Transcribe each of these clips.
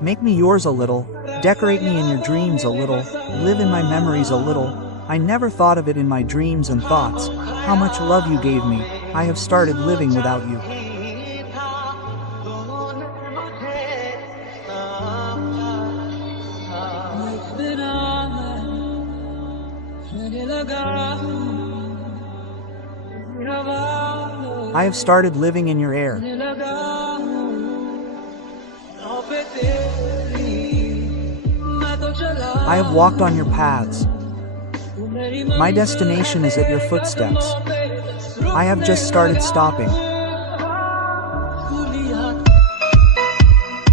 Make me yours a little, decorate me in your dreams a little, live in my memories a little. I never thought of it in my dreams and thoughts, how much love you gave me. I have started living without you. I have started living in your air. I have walked on your paths. My destination is at your footsteps. I have just started stopping.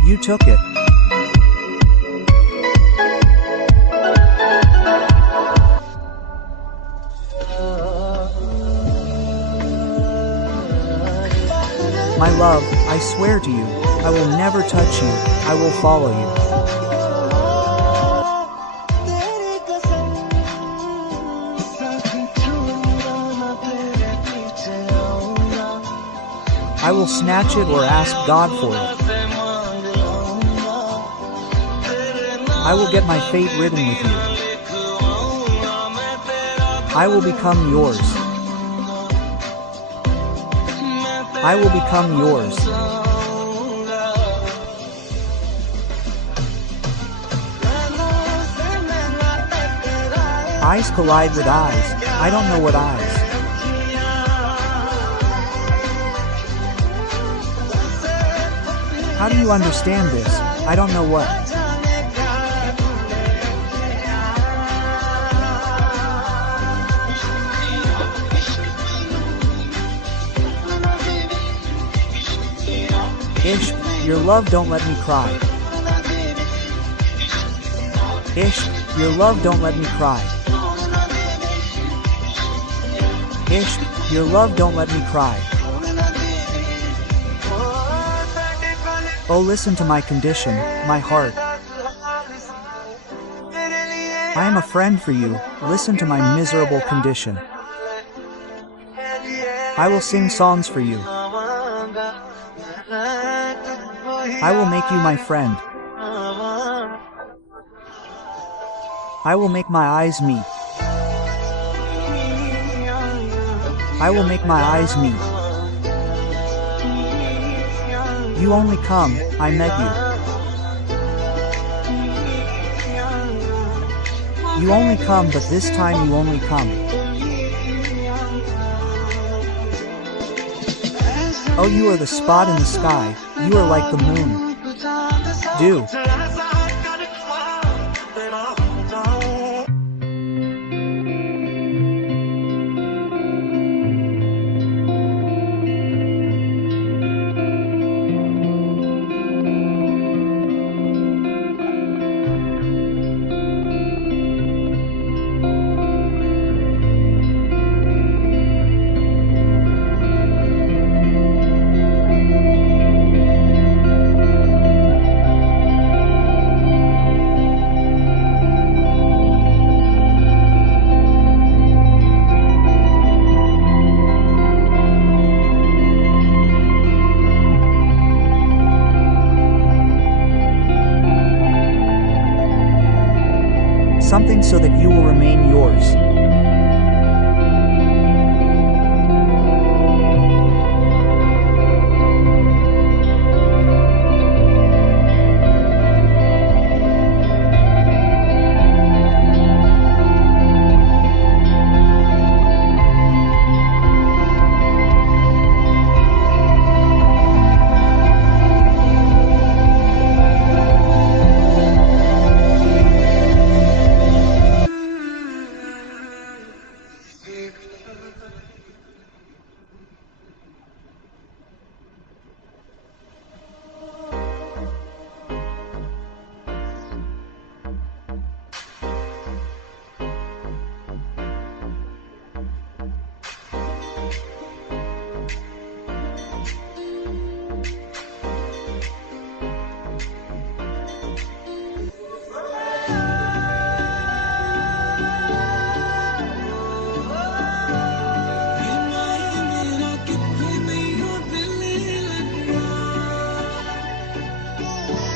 You took it. My love, I swear to you, I will never touch you, I will follow you. I will snatch it or ask God for it. I will get my fate written with you. I will become yours. I will become yours. Eyes collide with eyes. I don't know what eyes. How do you understand this? I don't know what. Ishq, your love don't let me cry. Ishq, your love don't let me cry. Ishq, your love don't let me cry. Oh, listen to my condition, my heart. I am a friend for you, listen to my miserable condition. I will sing songs for you. I will make you my friend. I will make my eyes meet. I will make my eyes meet. You only come, I met you. You only come, but this time you only come. Oh, you are the spot in the sky, you are like the moon. Do. Something so that you will remain yours.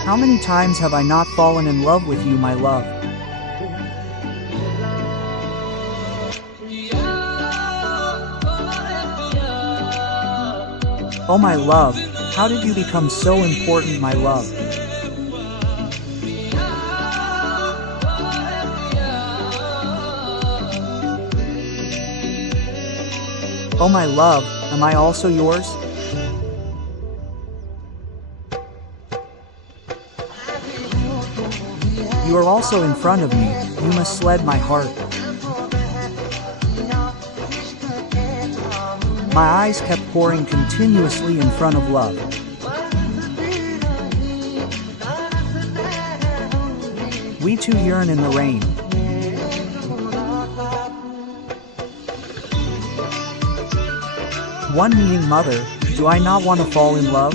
How many times have I not fallen in love with you, my love? Oh my love, how did you become so important, my love? Oh my love, am I also yours? You are also in front of me, you misled my heart. My eyes kept pouring continuously in front of love. We two yearn in the rain. One meeting mother, do I not want to fall in love?